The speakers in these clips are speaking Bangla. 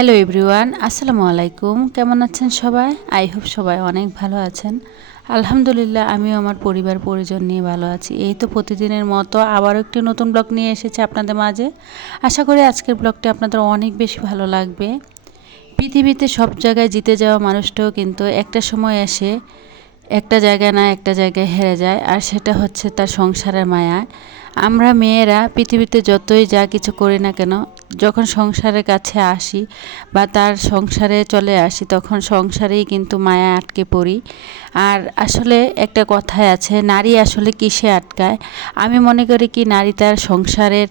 হ্যালো এভরিওয়ান আসসালামু আলাইকুম কেমন আছেন সবাই? আই হোপ সবাই অনেক ভালো আছেন। আলহামদুলিল্লাহ, আমিও আমার পরিবার, পরিজন নিয়ে ভালো আছি। এই তো প্রতিদিনের মতো আবারও একটি নতুন ব্লগ নিয়ে এসেছে আপনাদের মাঝে। আশা করি আজকের ব্লগটি আপনাদের অনেক বেশি ভালো লাগবে। পৃথিবীতে সব জায়গায় জিতে যাওয়া মানুষটাও কিন্তু একটা সময় এসে একটা জায়গায় না একটা জায়গায় হেরে যায়, আর সেটা হচ্ছে তার সংসারের মায়া। আমরা মেয়েরা পৃথিবীতে যতই যা কিছু করি না কেন, যখন সংসারের কাছে আসি বা তার সংসারে চলে আসি, তখন সংসারেই কিন্তু মায়া আটকে পড়ি। আর আসলে একটা কথাই আছে, নারী আসলে কিসে আটকায়? আমি মনে করি কি, নারী তার সংসারের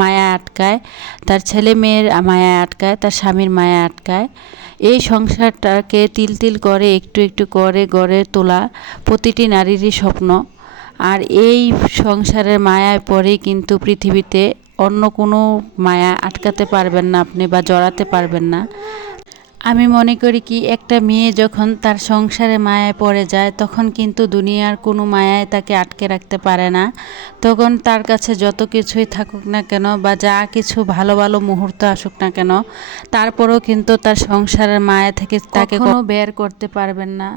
মায়া আটকায়, তার ছেলে মেয়ের মায়া আটকায়, তার স্বামীর মায়া আটকায়। এই সংসারটাকে তিল তিল করে, একটু একটু করে গড়ে তোলা প্রতিটি নারীরই স্বপ্ন। আর এই সংসারের মায়ায় পরে কিন্তু পৃথিবীতে অন্য কোনো মায়া আটকাতে পারবেন না আপনি বা জড়াতে পারবেন না। আমি মনে করি কি একটা মেয়ে যখন তার সংসারে মায়ায় পড়ে যায় তখন কিন্তু দুনিয়ার কোনো মায়ায় তাকে আটকে রাখতে পারে না। তখন তার কাছে যত কিছুই থাকুক না কেন বা যা কিছু ভালো ভালো মুহূর্ত আসুক না কেন তারপরেও কিন্তু তার সংসারের মায়া থেকে তাকে কোনো বের করতে পারবেন না।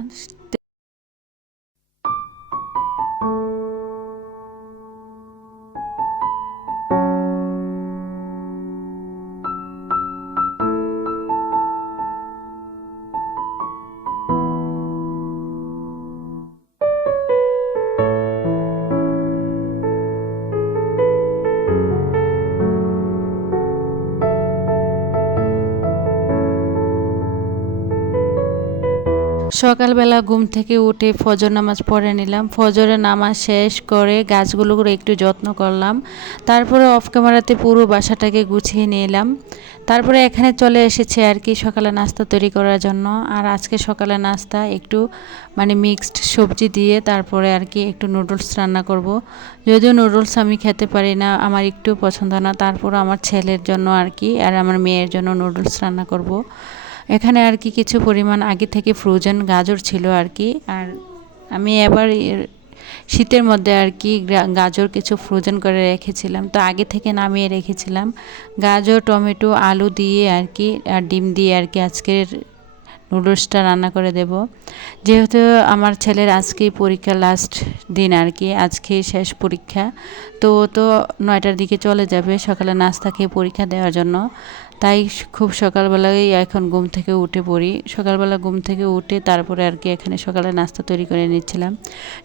সকালবেলা ঘুম থেকে উঠে ফজর নামাজ পড়ে নিলাম। ফজরের নামাজ শেষ করে গাছগুলোর একটু যত্ন করলাম। তারপরে অফ ক্যামেরাতে পুরো বাসাটাকে গুছিয়ে নিলাম। তারপরে এখানে চলে এসেছে আর কি সকালে নাস্তা তৈরি করার জন্য। আর আজকে সকালে নাস্তা একটু মানে মিক্সড সবজি দিয়ে তারপরে আর কি একটু নুডলস রান্না করব। যদিও নুডলস আমি খেতে পারি না, আমার একটু পছন্দ না। তারপর আমার ছেলের জন্য আর কি আর আমার মেয়ের জন্য নুডলস রান্না করব। এখানে আর কি কিছু পরিমাণ আগে থেকে ফ্রোজেন গাজর ছিল আর কি। আর আমি এবার শীতের মধ্যে আর কি গাজর কিছু ফ্রোজেন করে রেখেছিলাম। তো আগে থেকে নামিয়ে রেখেছিলাম। গাজর, টমেটো, আলু দিয়ে আর কি, আর ডিম দিয়ে আর কি আজকের নুডলসটা রান্না করে দেব। যেহেতু আমার ছেলের আজকেই পরীক্ষা লাস্ট দিন আর কি, আজকেই শেষ পরীক্ষা। তো ও তো নয়টার দিকে চলে যাবে সকালে নাস্তা খেয়ে পরীক্ষা দেওয়ার জন্য। তাই খুব সকালবেলায় এখন ঘুম থেকে উঠে পড়ি। সকালবেলা ঘুম থেকে উঠে তারপরে আর কি এখানে সকালে নাস্তা তৈরি করে নিচ্ছিলাম।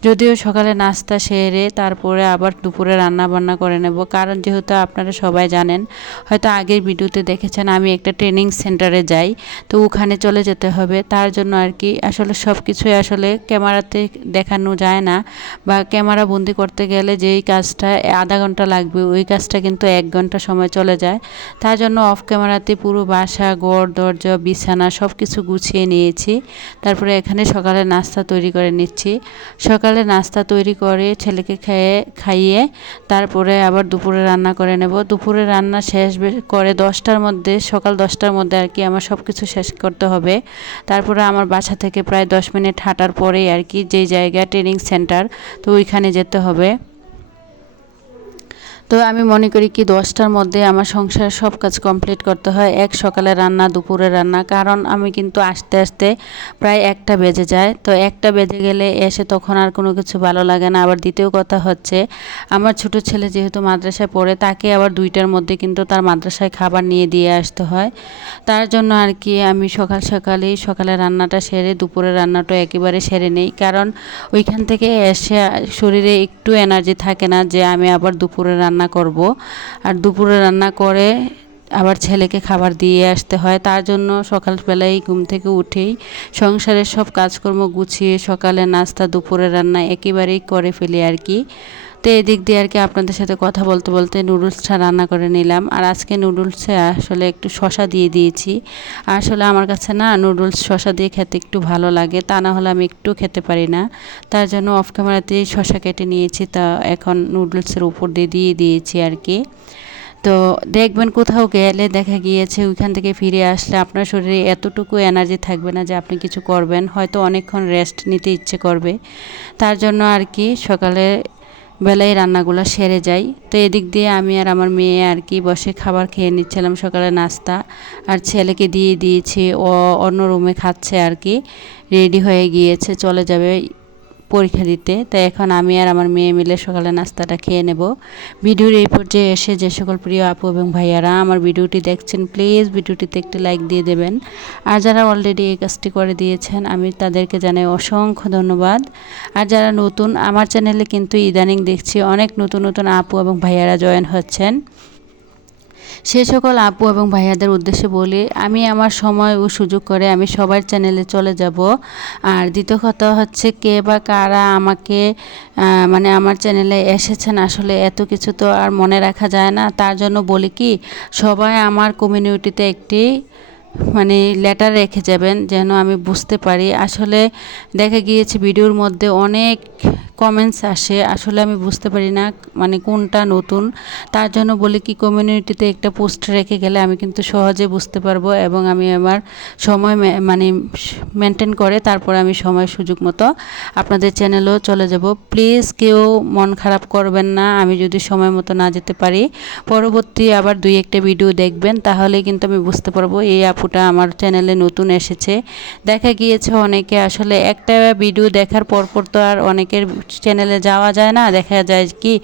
যদিও সকালে নাস্তা সেরে তারপরে আবার দুপুরে রান্না বান্না করে নেব। কারণ যেহেতু আপনারা সবাই জানেন, হয়তো আগের ভিডিওতে দেখেছেন আমি একটা ট্রেনিং সেন্টারে যাই, তো ওখানে চলে যেতে হবে। তার জন্য আর কি আসলে সব কিছুই আসলে ক্যামেরাতে দেখানো যায় না বা ক্যামেরা বন্দি করতে গেলে যেই কাজটা আধা ঘণ্টা লাগবে, ওই কাজটা কিন্তু এক ঘণ্টা সময় চলে যায়। তার জন্য অফ ক্যামেরাতে পুরো বাসা গড় দরজা, বিছানা সব কিছু গুছিয়ে নিয়েছি। তারপরে এখানে সকালে নাস্তা তৈরি করে নিচ্ছি। সকালে নাস্তা তৈরি করে ছেলেকে খেয়ে, খাইয়ে তারপরে আবার দুপুরে রান্না করে নেব। দুপুরে রান্না শেষ করে দশটার মধ্যে, সকাল দশটার মধ্যে আর কি আমার সব কিছু শেষ করতে হবে। তারপরে আমার বাসা থেকে প্রায় দশ মিনিট হাঁটার পরেই আর কি যেই জায়গা ট্রেনিং সেন্টার, তো ওইখানে যেতে হবে। তো আমি মনে করি কি দশটার মধ্যে আমার সংসার সব কাজ কমপ্লিট করতে হয়। এক সকালে রান্না, দুপুরে রান্না। কারণ আমি কিন্তু আসতে আসতে প্রায় একটা বেজে যায়। তো একটা বেজে গেলে এসে তখন আর কোনো কিছু ভালো লাগে না। আবার দ্বিতীয় কথা হচ্ছে, আমার ছোট ছেলে যেহেতু মাদ্রাসায় পড়ে, তাকে আবার দুইটার মধ্যে কিন্তু তার মাদ্রাসায় খাবার নিয়ে দিয়ে আসতে হয়। তার জন্য আর কি আমি সকাল সকালেই সকালে রান্নাটা সেরে, দুপুরে রান্নাটা একেবারে সেরে নেই। কারণ ওইখান থেকে এসে শরীরে একটু এনার্জি থাকে না যে আমি আবার দুপুরে রান্না রান্না করব। আর দুপুরে রান্না করে আবার ছেলেকে খাবার দিয়ে আসতে হয়। তার জন্য সকালবেলায় ঘুম থেকে উঠেই সংসারের সব কাজকর্ম গুছিয়ে সকালে নাস্তা, দুপুরে রান্না একেবারেই করে ফেলি আর কি। তো এদিক দিয়ে আর কি আপনাদের সাথে কথা বলতে বলতে নুডলসটা রান্না করে নিলাম। আর আজকে নুডলসে আসলে একটু শশা দিয়ে দিয়েছি। আসলে আমার কাছে না নুডলস শশা দিয়ে খেতে একটু ভালো লাগে, তা না হলে আমি একটু খেতে পারি না। তার জন্য অফ ক্যামেরাতেই শশা কেটে নিয়েছি, তা এখন নুডলসের উপর দিয়ে দিয়ে দিয়েছি আর কি। তো দেখবেন কোথাও গেলে দেখা গিয়েছে ওইখান থেকে ফিরে আসলে আপনার শরীরে এতটুকু এনার্জি থাকবে না যে আপনি কিছু করবেন, হয়তো অনেকক্ষণ রেস্ট নিতে ইচ্ছে করবে। তার জন্য আর কি সকালে বেলায় রান্নাগুলো সেরে যাই। তো এদিক দিয়ে আমি আর আমার মেয়ে আর কি বসে খাবার খেয়ে নিচ্ছিলাম সকালে নাস্তা। আর ছেলেকে দিয়ে দিয়েছি, ও অন্য রুমে খাচ্ছে আর কি। রেডি হয়ে গিয়েছে, চলে যাবে। পরীক্ষা দিতে। তাই এখন আমি আর আমার মেয়ে মিলে সকালে নাস্তাটা খেয়ে নেব। ভিডিওর এই পর্যায়ে এসে যে সকল প্রিয় আপু এবং ভাইয়ারা আমার ভিডিওটি দেখছেন প্লিজ ভিডিওটিতে একটি লাইক দিয়ে দেবেন। আর যারা অলরেডি এই কাজটি করে দিয়েছেন, আমি তাদেরকে জানাই অসংখ্য ধন্যবাদ। আর যারা নতুন, আমার চ্যানেলে কিন্তু ইদানিং দেখছি অনেক নতুন নতুন আপু এবং ভাইয়ারা জয়েন হচ্ছেন। সে সকল আপু এবং ভাইয়াদের উদ্দেশ্যে বলি, আমি আমার সময় ও সুযোগ করে আমি সবার চ্যানেলে চলে যাব। আর দ্বিতীয় কথা হচ্ছে কে বা কারা আমাকে মানে আমার চ্যানেলে এসেছেন আসলে এত কিছু তো আর মনে রাখা যায় না। তার জন্য বলি কি, সবাই আমার কমিউনিটিতে একটি মানে লেটার রেখে যাবেন যেন আমি বুঝতে পারি। আসলে দেখা গিয়েছে ভিডিওর মধ্যে অনেক কমেন্টস আসে, আসলে আমি বুঝতে পারি না মানে কোনটা নতুন। তার জন্য বলি কি কমিউনিটিতে একটা পোস্ট রেখে গেলে আমি কিন্তু সহজে বুঝতে পারব এবং আমি আমার সময় মানে মেনটেন করে তারপর আমি সময় সুযোগ মতো আপনাদের চ্যানেলেও চলে যাব। প্লিজ কেউ মন খারাপ করবেন না, আমি যদি সময় মতো না যেতে পারি। পরবর্তী আবার দুই একটা ভিডিও দেখবেন তাহলে কিন্তু আমি বুঝতে পারব এই আপুটা আমার চ্যানেলে নতুন এসেছে। দেখা গিয়েছে অনেকে, আসলে একটা ভিডিও দেখার পরপর তো আর অনেকের চ্যানেলে যাওয়া যায় না, দেখা যায় কি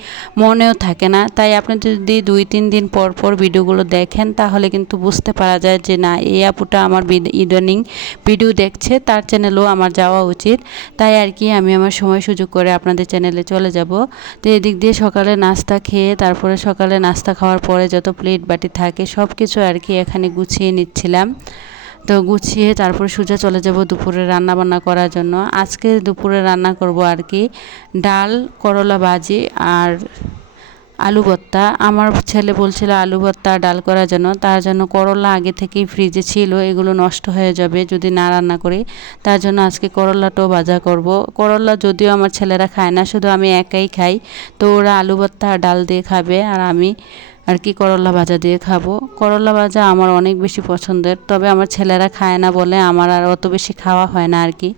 মনেও থাকে না। তাই আপনি যদি দুই, তিন দিন পর পর ভিডিওগুলো দেখেন, তাহলে কিন্তু বুঝতে পারা যায় যে না, এই আপুটা আমার ইদানিং ভিডিও দেখছে, তার চ্যানেলেও আমার যাওয়া উচিত। তাই আর কি, আমি আমার সময় সুযোগ করে আপনাদের চ্যানেলে চলে যাব। তো এদিক দিয়ে সকালে নাস্তা খেয়ে, তারপরে সকালে নাস্তা খাওয়ার পরে যত প্লেট বাটি থাকে সব কিছু আর কি এখানে গুছিয়ে নিচ্ছিলাম। তো গুছিয়ে তারপর সোজা চলে যাব দুপুরে রান্না বান্না করার জন্য। আজকে দুপুরে রান্না করব আর কি, ডাল, করলা ভাজি আর আলু ভর্তা। আমার ছেলে বলছিল আলু ভর্তা ডাল করার জন্য, তার জন্য করলা আগে থেকেই ফ্রিজে ছিল, এগুলো নষ্ট হয়ে যাবে যদি না রান্না করি। তার জন্য আজকে করলাটাও ভাজা করব। করলা যদিও আমার ছেলেরা খায় না, শুধু আমি একাই খাই, তো ওরা আলু ভর্তা আর ডাল দিয়ে খাবে আর আমি আর কি করলা ভাজা দিয়ে খাব। করলা ভাজা আমার অনেক বেশি পছন্দের, তবে আমার ছেলেরা খায় না বলে আমার আর অত বেশি খাওয়া হয় না আর কি।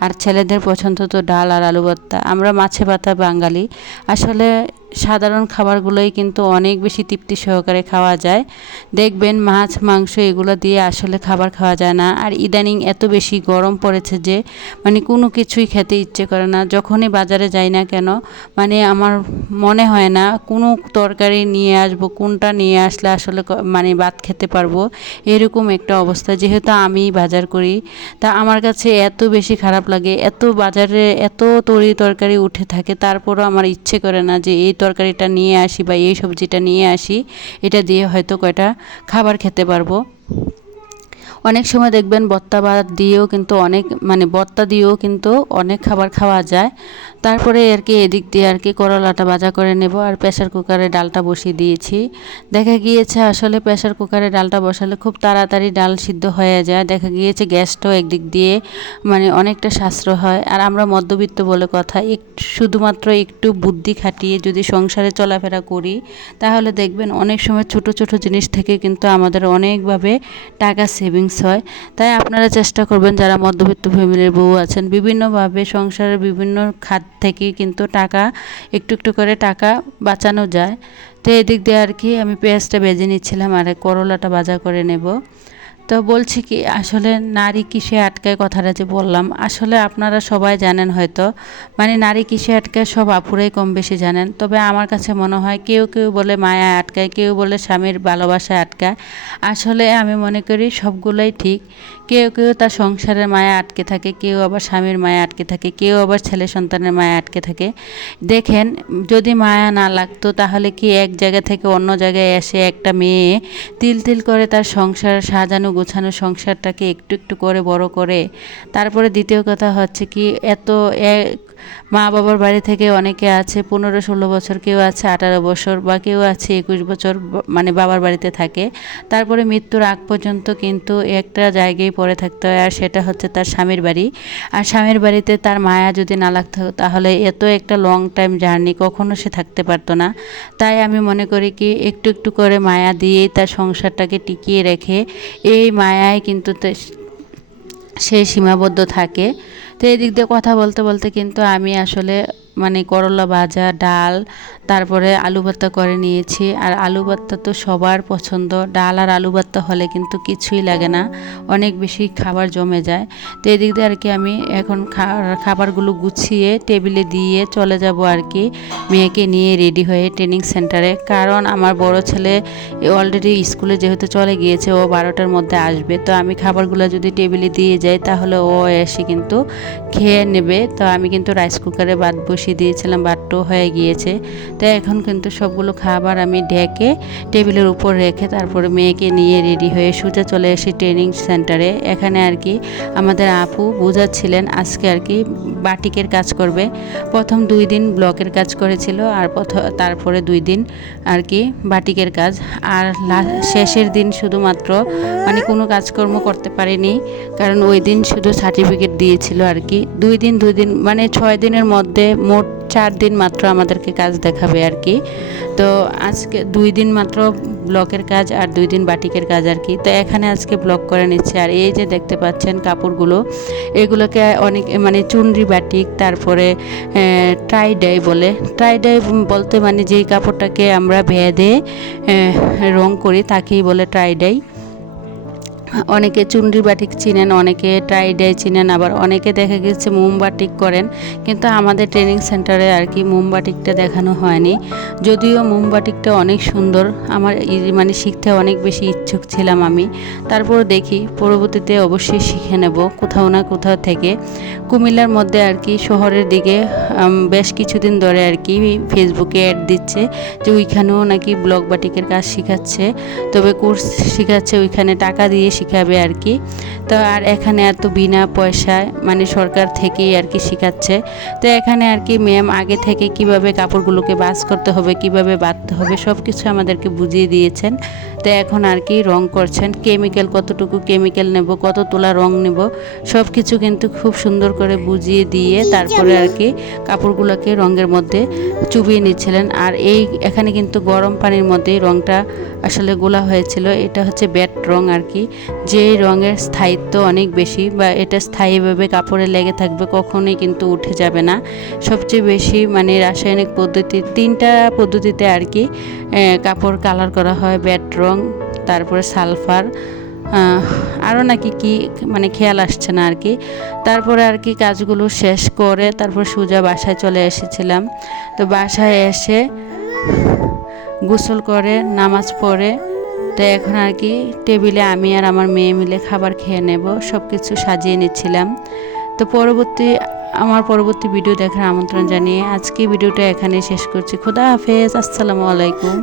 আর ছেলেদের পছন্দ তো ডাল আর আলু ভর্তা। আমরা মাছে ভাতা বাঙালি। আসলে সাধারণ খাবারগুলোই কিন্তু অনেক বেশি তৃপ্তি সহকারে খাওয়া যায়। দেখবেন মাছ, মাংস এগুলো দিয়ে আসলে খাবার খাওয়া যায় না। আর ইদানিং এত বেশি গরম পড়েছে যে মানে কোনো কিছুই খেতে ইচ্ছে করে না। যখনই বাজারে যাই না কেন মানে আমার মনে হয় না কোনো তরকারি নিয়ে আসব, কোনটা নিয়ে আসলে আসলে মানে ভাত খেতে পারব, এরকম একটা অবস্থা। যেহেতু আমি বাজার করি, তা আমার কাছে এত বেশি খারাপ লাগে। এত বাজারে এত তরি তরকারি উঠে থাকে, তারপরও আমার ইচ্ছে করে না যে, এই তরকারিটা নিয়ে আসি বা এই সবজিটা নিয়ে আসি, এটা দিয়ে হয়তো কয়টা খাবার খেতে পারব। অনেক সময় দেখবেন বত্তা ভাত দিয়েও কিন্তু অনেক মানে বত্তা দিয়েও কিন্তু অনেক খাবার খাওয়া যায়। তারপরে আর কি এদিক দিয়ে আর কি করলাটা ভাজা করে নেব আর প্রেশার কুকারে ডালটা বসিয়ে দিয়েছি। দেখা গিয়েছে আসলে প্রেশার কুকারে ডালটা বসালে খুব তাড়াতাড়ি ডাল সিদ্ধ হয়ে যায়। দেখা গিয়েছে গ্যাসটাও একদিক দিয়ে মানে অনেকটা সাশ্রয় হয়। আর আমরা মধ্যবিত্ত বলে কথা, এক, শুধুমাত্র একটু বুদ্ধি খাটিয়ে যদি সংসারে চলাফেরা করি, তাহলে দেখবেন অনেক সময় ছোট ছোট জিনিস থেকে কিন্তু আমাদের অনেকভাবে টাকা সেভিংস হয়, তাই আপনারা চেষ্টা করবেন যারা মধ্যবিত্ত ফ্যামিলির বউ আছেন, বিভিন্নভাবে সংসারের বিভিন্ন খাত থেকে কিন্তু টাকা, একটু একটু করে টাকা বাঁচানো যায়। তো এদিক দিয়ে আর কি আমি পেঁয়াজটা বেজে নিচ্ছিলাম আর করলাটা বাজা করে নেব। তো বলছি কি, আসলে নারী কিসে আটকায় কথাটা যে বললাম, আসলে আপনারা সবাই জানেন হয়তো মানে নারী কিসে আটকায় সব আপুরাই কম বেশি জানেন, তবে আমার কাছে মনে হয় কেউ কেউ বলে মায়া আটকায়, কেউ বলে স্বামীর ভালোবাসা আটকায়, আসলে আমি মনে করি সবগুলোই ঠিক কেউ কেউ তার সংসারের মায়া আটকে থাকে, কেউ আবার স্বামীর মায়া আটকে থাকে, কেউ আবার ছেলে সন্তানের মায়া আটকে থাকে। দেখেন, যদি মায়া না লাগতো তাহলে কি এক জায়গা থেকে অন্য জায়গায় এসে একটা মেয়ে তিল তিল করে তার সংসার সাজানো গোছানো সংসারটাকে একটু একটু করে বড় করে? তারপরে দ্বিতীয় কথা হচ্ছে কি, এত মা বাবার বাড়ি থেকে অনেকে আছে, পনেরো ষোলো বছর কেউ আছে, আঠারো বছর বা কেউ আছে, একুশ বছর মানে বাবার বাড়িতে থাকে। তারপরে মৃত্যুর আগ পর্যন্ত কিন্তু একটা জায়গায় পড়ে থাকতে হয় আর সেটা হচ্ছে তার স্বামীর বাড়ি। আর স্বামীর বাড়িতে তার মায়া যদি না লাগতো, তাহলে এত একটা লং টাইম জার্নি কখনো সে থাকতে পারতো না। তাই আমি মনে করি কি, একটু একটু করে মায়া দিয়েই তার সংসারটাকে টিকিয়ে রেখে এই মায়ায় কিন্তু সে সীমাবদ্ধ থাকে। তো এই দিক দিয়ে কথা বলতে বলতে কিন্তু আমি আসলে মানে করলা ভাজা ডাল তারপরে আলু ভর্তা করে নিয়েছি। আর আলু ভর্তা তো সবার পছন্দ। ডাল আর আলু ভর্তা হলে কিন্তু কিছুই লাগে না। অনেক বেশি খাবার জমে যায়। তো এদিক দিয়ে আর কি আমি এখন খাবারগুলো গুছিয়ে টেবিলে দিয়ে চলে যাব আর কি। মেয়েকে নিয়ে রেডি হয়ে ট্রেনিং সেন্টারে। কারণ আমার বড় ছেলে অলরেডি স্কুলে যেহেতু চলে গিয়েছে, ও বারোটার মধ্যে আসবে। তো আমি খাবারগুলো যদি টেবিলে দিয়ে যাই, তাহলে ও এসে কিন্তু খেয়ে নেবে। তো আমি কিন্তু রাইস কুকারে ভাত বসিয়ে দিয়েছিলাম, ভাতটাও হয়ে গিয়েছে। তো এখন কিন্তু সবগুলো খাবার আমি ঢেকে টেবিলের উপর রেখে তারপরে মেয়েকে নিয়ে রেডি হয়ে সোজা চলে এসে ট্রেনিং সেন্টারে। এখানে আর কি আমাদের আপু বোঝাচ্ছিলেন আজকে আর কি বাটিকের কাজ করবে। প্রথম দুই দিন ব্লকের কাজ করেছিল আর প্রথম তারপরে দুই দিন আর কি বাটিকের কাজ। আর শেষের দিন শুধুমাত্র মানে কোনো কাজকর্ম করতে পারিনি, কারণ ওই দিন শুধু সার্টিফিকেট দিয়েছিল আর কি। দুই দিন দুই দিন মানে ছয় দিনের মধ্যে মোট চার দিন মাত্র আমাদেরকে কাজ দেখাবে আর কি। তো আজকে দুই দিন মাত্র ব্লকের কাজ আর দুই দিন বাটিকের কাজ আর কি। তো এখানে আজকে ব্লক করে নিচ্ছে। আর এই যে দেখতে পাচ্ছেন কাপড়গুলো, এগুলোকে অনেক মানে চুনরি বাটিক, তারপরে ট্রাই ডাই বলে। ট্রাই ডাই বলতে মানে যেই কাপড়টাকে আমরা ভেদে রং করি, তাকেই বলে ট্রাই ডাই অনেকে চুনরি বাটিক চিনেন, অনেকে ট্রাই ডাই চিনেন, আবার অনেকে দেখা গেছে মোমবাটিক করেন। কিন্তু আমাদের ট্রেনিং সেন্টারে আর কি মোমবাটিকটা দেখানো হয়নি। যদিও মোমবাটিকটা অনেক সুন্দর। আমার মানে শিখতে অনেক বেশি ইচ্ছুক ছিলাম আমি। তারপর দেখি, পরবর্তীতে অবশ্যই শিখে নেব, কোথাও না কোথাও থেকে। কুমিল্লার মধ্যে আর কি শহরের দিকে বেশ কিছুদিন ধরে আর কি ফেসবুকে অ্যাড দিচ্ছে যে ওইখানেও নাকি ব্লগ বাটিকের কাজ শেখাচ্ছে। তবে কোর্স শেখাচ্ছে, ওইখানে টাকা দিয়ে শেখাবে আর কি। তো আর এখানে এত বিনা পয়সায় মানে সরকার থেকেই আর কি শেখাচ্ছে। তো এখানে আর কি ম্যাম আগে থেকে কীভাবে কাপড়গুলোকে বাস করতে হবে, কীভাবে বাঁধতে হবে সব কিছু আমাদেরকে বুঝিয়ে দিয়েছেন। তো এখন আর কি রং করছেন। কেমিক্যাল কতটুকু কেমিক্যাল নেব, কত তোলা রং নেব সব কিছু কিন্তু খুব সুন্দর করে বুঝিয়ে দিয়ে তারপরে আর কি কাপড়গুলোকে রঙের মধ্যে চুবিয়ে নিচ্ছিলেন। আর এই এখানে কিন্তু গরম পানির মধ্যেই রংটা আসলে গোলা হয়েছিল। এটা হচ্ছে ব্যাট রং আর কি। যে রঙের স্থায়িত্ব অনেক বেশি বা এটা স্থায়ীভাবে কাপড়ে লেগে থাকবে কখনোই কিন্তু উঠে যাবে না। সবচেয়ে বেশি মানে রাসায়নিক পদ্ধতি, তিনটা পদ্ধতিতে আর কি কাপড় কালার করা হয় ব্যাট রং। তারপরে সালফার আরও নাকি কি মানে খেয়াল আসছে না আর কি তারপরে আর কি কাজগুলো শেষ করে তারপর সোজা বাসায় চলে এসেছিলাম। তো বাসায় এসে গোসল করে, নামাজ পড়ে, তো এখন আর কি টেবিলে আমি আর আমার মেয়ে মিলে খাবার খেয়ে নেব সব কিছু সাজিয়ে নিচ্ছিলাম। তো পরবর্তী, আমার পরবর্তী ভিডিও দেখার আমন্ত্রণ জানিয়ে আজকে ভিডিওটা এখানে শেষ করছি। খুদা হাফেজ, আসসালামু আলাইকুম।